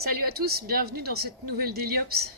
Salut à tous, bienvenue dans cette nouvelle Déliops.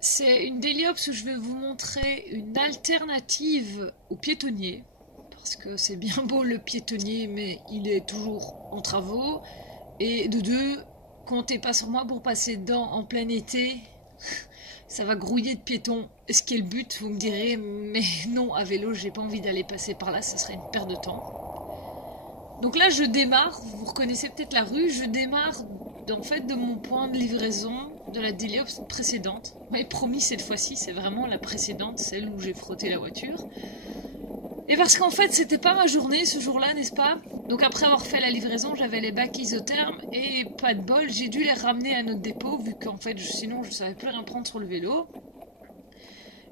C'est une Déliops où je vais vous montrer une alternative au piétonnier. Parce que c'est bien beau le piétonnier, mais il est toujours en travaux. Et de deux, comptez pas sur moi pour passer dedans en plein été. Ça va grouiller de piétons. Ce qui est le but, vous me direz, mais non, à vélo, j'ai pas envie d'aller passer par là, ce serait une perte de temps. Donc là, je démarre, vous reconnaissez peut-être la rue, je démarre en fait de mon point de livraison de la Déliops précédente. Mais promis, cette fois-ci, c'est vraiment la précédente, celle où j'ai frotté la voiture. Et parce qu'en fait, c'était pas ma journée ce jour-là, n'est-ce pas? Donc après avoir fait la livraison, j'avais les bacs isothermes et pas de bol, j'ai dû les ramener à notre dépôt vu qu'en fait, sinon, je savais plus rien prendre sur le vélo.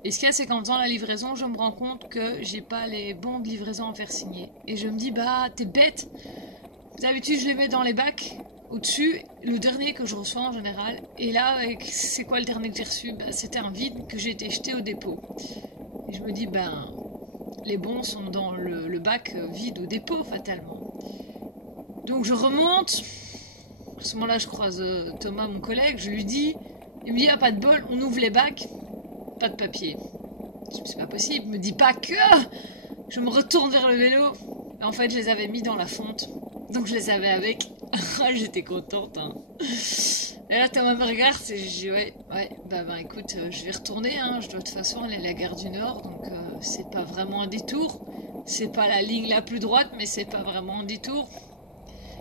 Et ce qu'il y a, c'est qu'en faisant la livraison, je me rends compte que j'ai pas les bons de livraison à faire signer. Et je me dis, bah, t'es bête. D'habitude, je les mets dans les bacs, au-dessus, le dernier que je reçois en général. Et là, c'est quoi le dernier que j'ai reçu? Bah, c'était un vide que j'ai été jeté au dépôt. Et je me dis, ben, les bons sont dans le bac vide au dépôt, fatalement. Donc je remonte. À ce moment-là, je croise Thomas, mon collègue, je lui dis, il me dit, ah, pas de bol, on ouvre les bacs. Pas de papier. C'est pas possible, me dis pas que. Je me retourne vers le vélo. Et en fait, je les avais mis dans la fonte. Donc je les avais avec. J'étais contente. Hein. Et là, Thomas me regarde et je dis ouais, bah écoute, je vais retourner. Hein. Je dois de toute façon aller à la gare du Nord. Donc c'est pas vraiment un détour. C'est pas la ligne la plus droite, mais c'est pas vraiment un détour.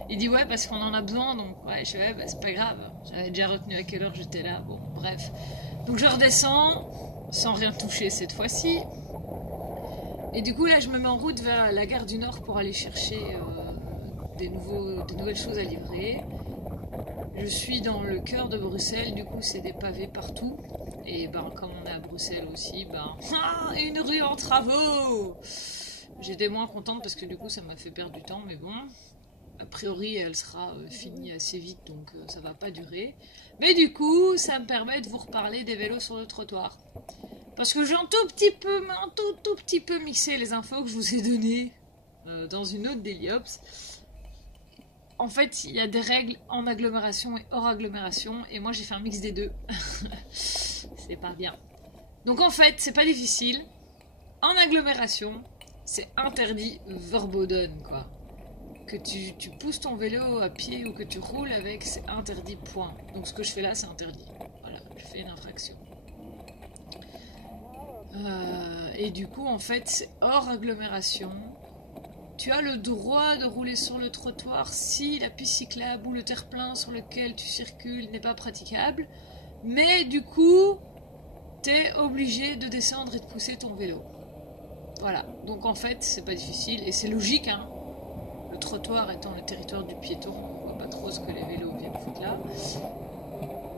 Il dit ouais, parce qu'on en a besoin. Donc ouais, je dis ouais, bah c'est pas grave. J'avais déjà retenu à quelle heure j'étais là. Bon, bref. Donc je redescends, sans rien toucher cette fois-ci. Et du coup là je me mets en route vers la gare du Nord pour aller chercher des nouvelles choses à livrer. Je suis dans le cœur de Bruxelles, du coup c'est des pavés partout. Et ben comme on est à Bruxelles aussi, ben une rue en travaux. J'étais moins contente parce que du coup ça m'a fait perdre du temps, mais bon. A priori, elle sera finie assez vite, donc ça va pas durer. Mais du coup, ça me permet de vous reparler des vélos sur le trottoir. Parce que j'ai un tout petit peu mixé les infos que je vous ai données dans une autre Déliops. En fait, il y a des règles en agglomération et hors agglomération, et moi j'ai fait un mix des deux. C'est pas bien. Donc en fait, c'est pas difficile. En agglomération, c'est interdit verboten, quoi. Que tu pousses ton vélo à pied ou que tu roules avec, c'est interdit, point. Donc ce que je fais là, c'est interdit. Voilà, je fais une infraction. Et du coup, en fait, c'est hors agglomération. Tu as le droit de rouler sur le trottoir si la piste cyclable ou le terre-plein sur lequel tu circules n'est pas praticable. Mais du coup, t'es obligé de descendre et de pousser ton vélo. Voilà, donc en fait, c'est pas difficile et c'est logique, hein. Le trottoir étant le territoire du piéton, on voit pas trop ce que les vélos viennent foutre là.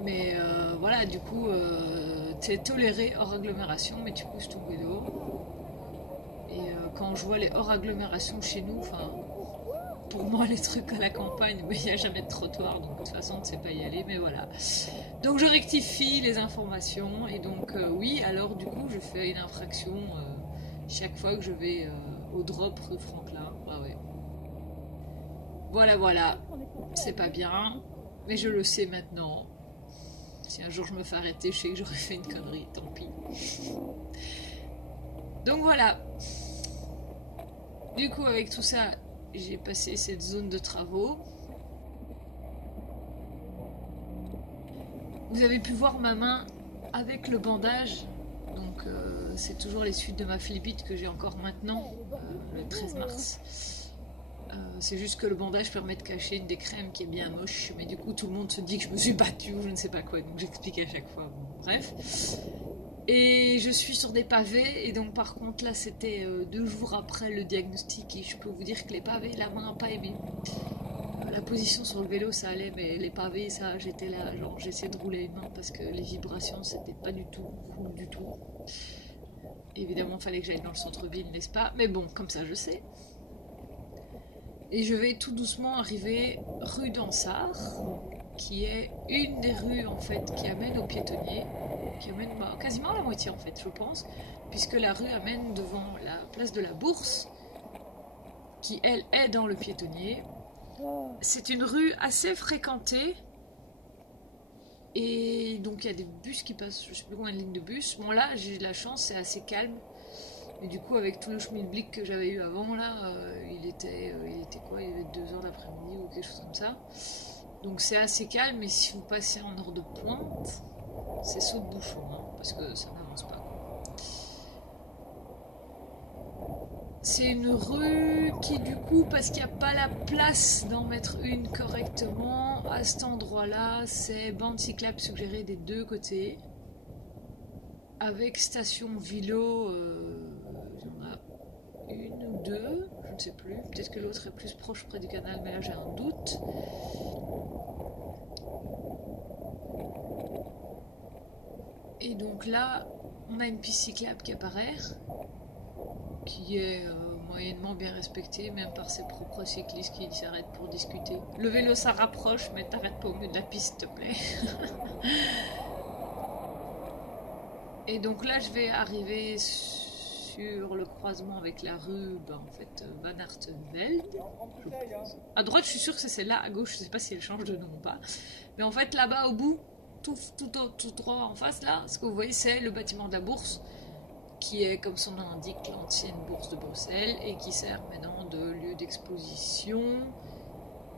Mais voilà, du coup, t'es toléré hors agglomération, mais tu pousses ton vélo. Et quand je vois les hors agglomérations chez nous, enfin, pour moi, les trucs à la campagne, il n'y a jamais de trottoir, donc de toute façon, on ne sait pas y aller, mais voilà. Donc je rectifie les informations, et donc oui, alors du coup, je fais une infraction chaque fois que je vais au drop rue Franklin. Ah ouais. Voilà, c'est pas bien, mais je le sais maintenant. Si un jour je me fais arrêter, je sais que j'aurais fait une connerie, tant pis. Donc voilà. Du coup, avec tout ça, j'ai passé cette zone de travaux. Vous avez pu voir ma main avec le bandage. Donc c'est toujours les suites de ma phlébite que j'ai encore maintenant, le 13 mars. C'est juste que le bandage permet de cacher une des crèmes qui est bien moche, mais du coup tout le monde se dit que je me suis battue ou je ne sais pas quoi, donc j'explique à chaque fois. Bon, bref. Et je suis sur des pavés, et donc par contre là c'était 2 jours après le diagnostic, et je peux vous dire que les pavés, la main n'a pas aimé. La position sur le vélo ça allait, mais les pavés, ça j'étais là, genre j'essayais de rouler les mains parce que les vibrations c'était pas du tout cool du tout. Évidemment, il fallait que j'aille dans le centre-ville, n'est-ce pas? Mais bon, comme ça je sais. Et je vais tout doucement arriver rue d'Ansart, qui est une des rues en fait qui amène au piétonnier, qui amène quasiment la moitié en fait, je pense, puisque la rue amène devant la place de la Bourse, qui elle est dans le piétonnier. C'est une rue assez fréquentée. Et donc il y a des bus qui passent, je sais plus combien de lignes de bus. Bon là j'ai de la chance, c'est assez calme. Et du coup avec tout le schmilblick que j'avais eu avant là, il était quoi? Il y avait 2 heures d'après-midi ou quelque chose comme ça. Donc c'est assez calme, mais si vous passez en heure de pointe, c'est saut de bouchon, hein, parce que ça n'avance pas. C'est une rue qui du coup, parce qu'il n'y a pas la place d'en mettre une correctement, à cet endroit-là, c'est bande cyclable suggérée des deux côtés. Avec station vélo, il y en a une ou deux, je ne sais plus. Peut-être que l'autre est plus proche près du canal, mais là j'ai un doute. Et donc là, on a une piste cyclable qui apparaît, qui est moyennement bien respectée, même par ses propres cyclistes qui s'arrêtent pour discuter. Le vélo ça rapproche, mais t'arrêtes pas au milieu de la piste, s'il te plaît. Et donc là, je vais arriver sur le croisement avec la rue, en fait, Van Artevelde. À droite, je suis sûre que c'est celle-là. À gauche, je sais pas si elle change de nom ou pas. Mais en fait, là-bas, au bout, tout droit en face, là, ce que vous voyez, c'est le bâtiment de la bourse, qui est, comme son nom l'indique, l'ancienne bourse de Bruxelles, et qui sert maintenant de lieu d'exposition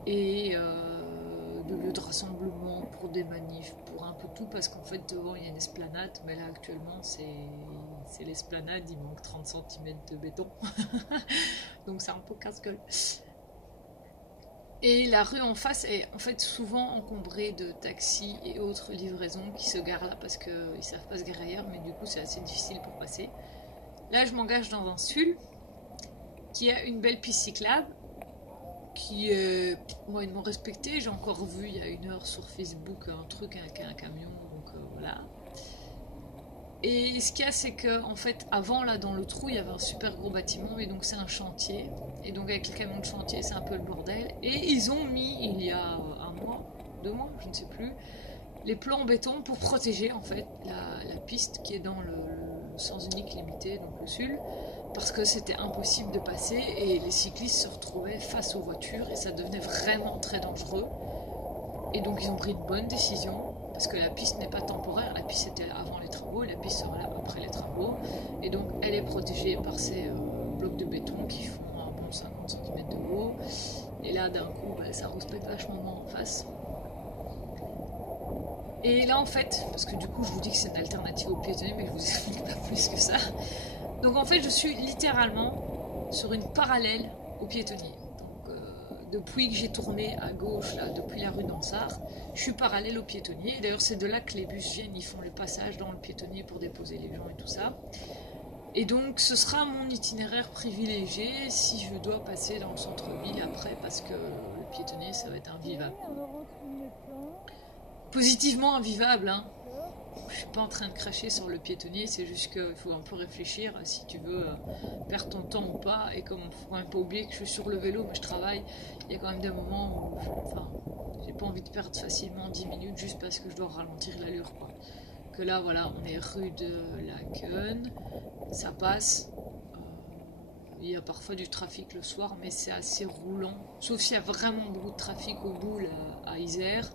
et de lieu de rassemblement pour des manifs, pour un peu tout, parce qu'en fait devant il y a une esplanade, mais là actuellement c'est l'esplanade, il manque 30 cm de béton, donc c'est un peu casse-gueule. Et la rue en face est en fait souvent encombrée de taxis et autres livraisons qui se garent là parce qu'ils ne savent pas se garer ailleurs, mais du coup c'est assez difficile pour passer. Là je m'engage dans un sul qui a une belle piste cyclable qui est moyennement respecté. J'ai encore vu il y a 1 heure sur Facebook un truc avec un camion, donc voilà. Et ce qu'il y a, c'est que en fait, avant là dans le trou, il y avait un super gros bâtiment, et donc c'est un chantier. Et donc avec les camions de chantier, c'est un peu le bordel. Et ils ont mis il y a 1 mois, 2 mois, je ne sais plus, les plans en béton pour protéger en fait la piste qui est dans le sens unique limité, donc le SUL, parce que c'était impossible de passer et les cyclistes se retrouvaient face aux voitures et ça devenait vraiment très dangereux. Et donc ils ont pris une bonne décision, parce que la piste n'est pas temporaire, la piste était avant les travaux et la piste sera là après les travaux, et donc elle est protégée par ces blocs de béton qui font un bon 50 cm de haut, et là d'un coup ça rouspète vachement moins en face. Et là en fait, parce que du coup je vous dis que c'est une alternative aux piétonniers, mais je vous explique pas plus que ça. Donc en fait je suis littéralement sur une parallèle aux piétonniers. Donc depuis que j'ai tourné à gauche, là, depuis la rue d'Ansart, je suis parallèle aux piétonniers. D'ailleurs c'est de là que les bus viennent, ils font le passage dans le piétonnier pour déposer les gens et tout ça. Et donc ce sera mon itinéraire privilégié si je dois passer dans le centre-ville après, parce que le piétonnier ça va être invivable. Positivement invivable, hein. Je suis pas en train de cracher sur le piétonnier, c'est juste qu'il faut un peu réfléchir si tu veux perdre ton temps ou pas. Et comme il faut quand même pas oublier que je suis sur le vélo, mais je travaille, il y a quand même des moments où j'ai pas envie de perdre facilement 10 minutes juste parce que je dois ralentir l'allure, quoi. Que là, voilà, on est rue de Laken, ça passe. Il y a parfois du trafic le soir, mais c'est assez roulant. Sauf s'il y a vraiment beaucoup de trafic au bout, là, à Isère.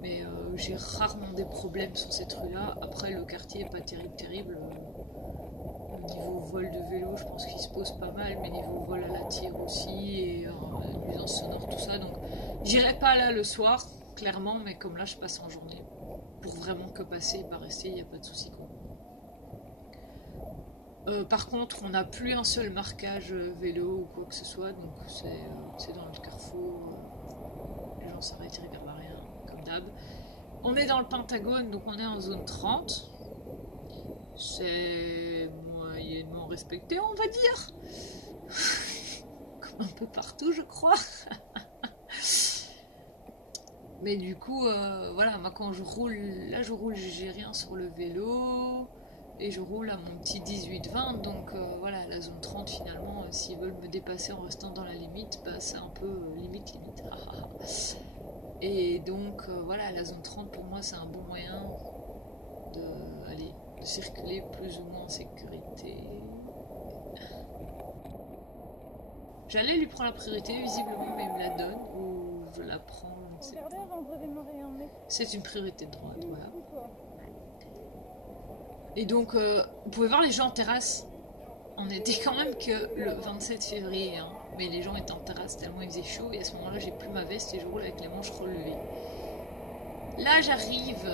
Mais j'ai rarement des problèmes sur cette rue-là. Après, le quartier n'est pas terrible. Au niveau vol de vélo, je pense qu'il se pose pas mal. Mais niveau vol à la tire aussi, et nuisance sonore, tout ça. Donc, j'irai pas là le soir, clairement. Mais comme là, je passe en journée. Pour vraiment que passer et pas rester, il n'y a pas de souci, quoi. Par contre, on n'a plus un seul marquage vélo ou quoi que ce soit. Donc, c'est dans le carrefour. Les gens s'arrêtent, ils regardent à rien. D'hab. On est dans le Pentagone, donc on est en zone 30. C'est moyennement respecté, on va dire. Comme un peu partout, je crois. Mais du coup, voilà, moi quand je roule, là je roule, j'ai rien sur le vélo. Et je roule à mon petit 18-20, donc voilà, la zone 30 finalement, s'ils veulent me dépasser en restant dans la limite, c'est un peu limite. Et donc voilà, la zone 30 pour moi c'est un bon moyen de circuler plus ou moins en sécurité. J'allais lui prendre la priorité visiblement, mais il me la donne, ou je la prends, je ne sais Regardez pas. avant de redémarrer, hein, mais... C'est une priorité de droite, voilà. Quoi. Et donc, vous pouvez voir les gens en terrasse. On était quand même que le 27 février, hein. Mais les gens étaient en terrasse tellement il faisait chaud. Et à ce moment-là, j'ai plus ma veste et je roule avec les manches relevées. Là, j'arrive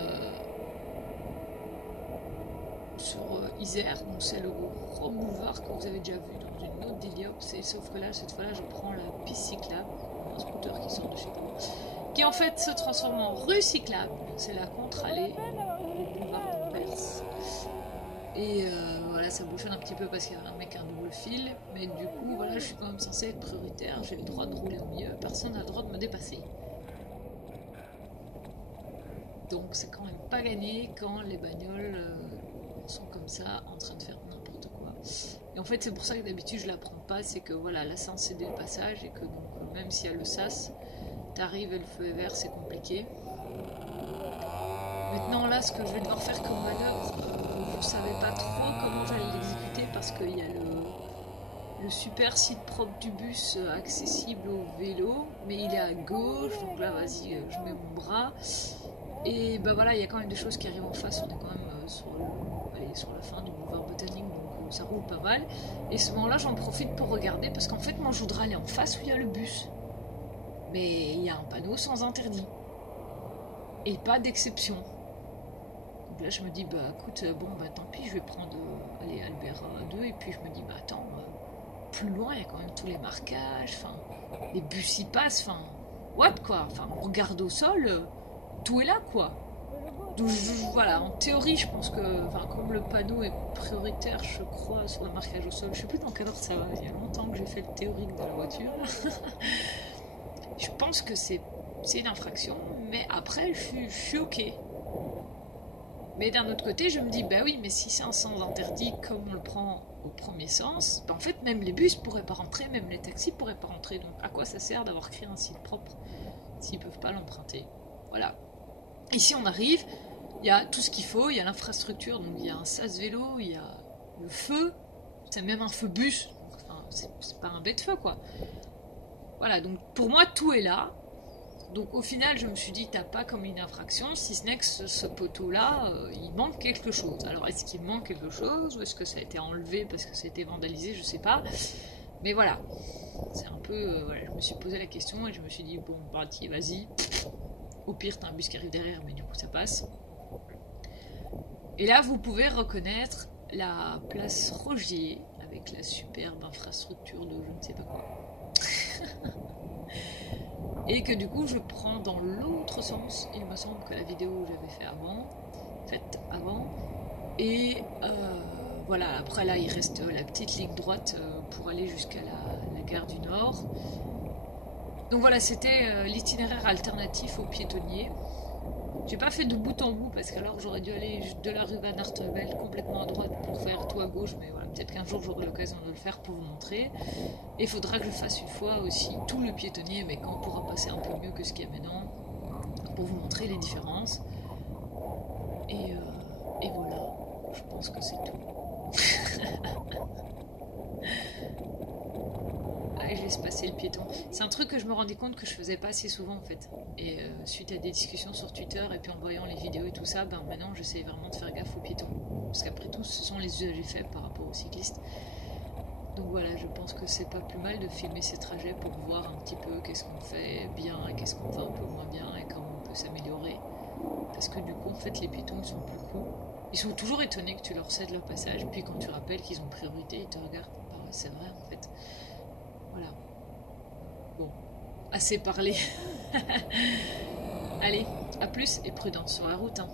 sur Isère. Donc, c'est le gros boulevard que vous avez déjà vu dans une autre d'Héliop. Sauf que là, cette fois-là, je prends la piste cyclable. Un scooter qui sort de chez moi. Qui en fait se transforme en rue cyclable. C'est la contre-allée du boulevard de Perse. Et voilà, ça bouchonne un petit peu parce qu'il y a un mec à un double fil. Mais du coup, voilà, je suis quand même censée être prioritaire. J'ai le droit de rouler au milieu. Personne n'a le droit de me dépasser. Donc c'est quand même pas gagné quand les bagnoles sont comme ça, en train de faire n'importe quoi. Et en fait, c'est pour ça que d'habitude je la prends pas. C'est que voilà, là c'est un CD de passage. Et que donc, même s'il y a le sas, t'arrives et le feu est vert, c'est compliqué. Maintenant là, ce que je vais devoir faire comme manœuvre, je savais pas trop comment j'allais l'exécuter parce qu'il y a le super site propre du bus accessible au vélo, mais il est à gauche, donc là vas-y, je mets mon bras. Et ben voilà, il y a quand même des choses qui arrivent en face, on est quand même sur la fin du boulevard botanique, donc ça roule pas mal. Et à ce moment-là, j'en profite pour regarder parce qu'en fait, moi je voudrais aller en face où il y a le bus. Mais il y a un panneau sans interdit. Et pas d'exception. Donc là, je me dis, bah écoute, bon, bah tant pis, je vais prendre Albert 2. Et puis je me dis, bah attends, plus loin, il y a quand même tous les marquages. Enfin, les bus y passent. Enfin, what quoi. Enfin, on regarde au sol, tout est là quoi. Donc voilà, en théorie, je pense que, enfin, comme le panneau est prioritaire, je crois, sur le marquage au sol, je sais plus dans quelle heure ça va. Il y a longtemps que j'ai fait le théorique de la voiture. Je pense que c'est une infraction, mais après, je suis ok. Mais d'un autre côté, je me dis, bah oui, mais si c'est un sens interdit, comme on le prend au premier sens, bah en fait, même les bus pourraient pas rentrer, même les taxis pourraient pas rentrer. Donc, à quoi ça sert d'avoir créé un site propre s'ils peuvent pas l'emprunter? Voilà. Ici, on arrive, il y a tout ce qu'il faut, il y a l'infrastructure, donc il y a un sas vélo, il y a le feu, c'est même un feu bus, donc, enfin, c'est pas un bête feu, quoi. Voilà, donc pour moi, tout est là. Donc au final, je me suis dit, t'as pas comme une infraction, si ce n'est que ce poteau-là, il manque quelque chose. Alors est-ce qu'il manque quelque chose, ou est-ce que ça a été enlevé parce que ça a été vandalisé, je sais pas. Mais voilà, c'est un peu... voilà, je me suis posé la question et je me suis dit, bon, parti, vas-y. Au pire, t'as un bus qui arrive derrière, mais du coup, ça passe. Et là, vous pouvez reconnaître la place Rogier, avec la superbe infrastructure de je ne sais pas quoi. Et que du coup je prends dans l'autre sens. Il me semble que la vidéo j'avais faite avant. Et voilà, après là il reste la petite ligne droite pour aller jusqu'à la gare du Nord. Donc voilà, c'était l'itinéraire alternatif aux piétonniers. J'ai pas fait de bout en bout parce qu'alors j'aurais dû aller de la rue Van Artevelde complètement à droite pour faire tout à gauche, mais voilà, peut-être qu'un jour j'aurai l'occasion de le faire pour vous montrer. Et il faudra que je fasse une fois aussi tout le piétonnier, mais quand on pourra passer un peu mieux que ce qu'il y a maintenant, pour vous montrer les différences. Et voilà, je pense que c'est tout. Je laisse passer le piéton. C'est un truc que je me rendais compte que je faisais pas assez souvent en fait. Et suite à des discussions sur Twitter et puis en voyant les vidéos et tout ça, ben maintenant j'essaie vraiment de faire gaffe aux piétons. Parce qu'après tout, ce sont les usagers faibles par rapport aux cyclistes. Donc voilà, je pense que c'est pas plus mal de filmer ces trajets pour voir un petit peu qu'est-ce qu'on fait bien et qu'est-ce qu'on fait un peu moins bien et comment on peut s'améliorer. Parce que du coup, en fait, les piétons ils sont plus cool. Ils sont toujours étonnés que tu leur cèdes leur passage, puis quand tu rappelles qu'ils ont priorité, ils te regardent. Bah ouais, c'est vrai en fait. Voilà. Bon, assez parlé. Allez, à plus et prudence sur la route. Hein.